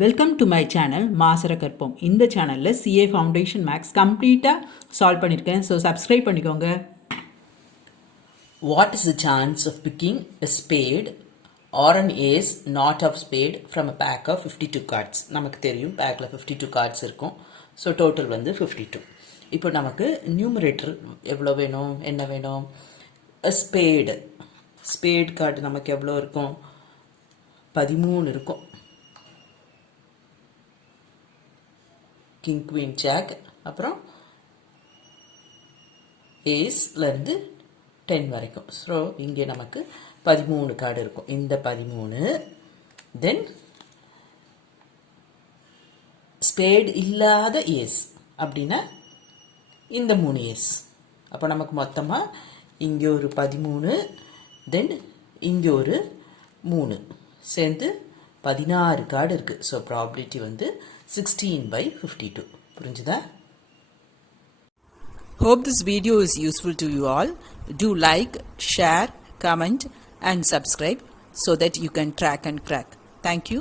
Welcome to my channel மாசரகற்போம். இந்த சேனலில் சிஏ ஃபவுண்டேஷன் மேக்ஸ் கம்ப்ளீட்டாக சால்வ் பண்ணியிருக்கேன். ஸோ சப்ஸ்கிரைப் பண்ணிக்கோங்க. What is the chance of picking a spade or an ace not of spade from a pack of 52 cards? நமக்கு தெரியும் பேக்கில் 52 cards இருக்கும். ஸோ டோட்டல் வந்து 52. இப்போ நமக்கு நியூமரேட்டர் எவ்வளோ வேணும், என்ன வேணும்? ஸ்பேட் கார்டு நமக்கு எவ்வளோ இருக்கும்? 13 இருக்கும். கிங் குவீன் ஜாக், அப்புறம் ஏஸ்லேருந்து 10 வரைக்கும். ஸோ இங்கே நமக்கு 13 கார்டு இருக்கும். இந்த 13 தென் ஸ்பேட் இல்லாத ஏஸ் அப்படின்னா இந்த 3 ஏஸ். அப்போ நமக்கு மொத்தமாக இங்கே ஒரு 13 தென் இங்கே ஒரு 3 சேர்ந்து 16 கார்டு இருக்குது. ஸோ ப்ராபபிலிட்டி வந்து 16/52. புரிஞ்சுதா? Hope this video is useful to you all. Do like, share, comment and subscribe so that you can track and crack. Thank you.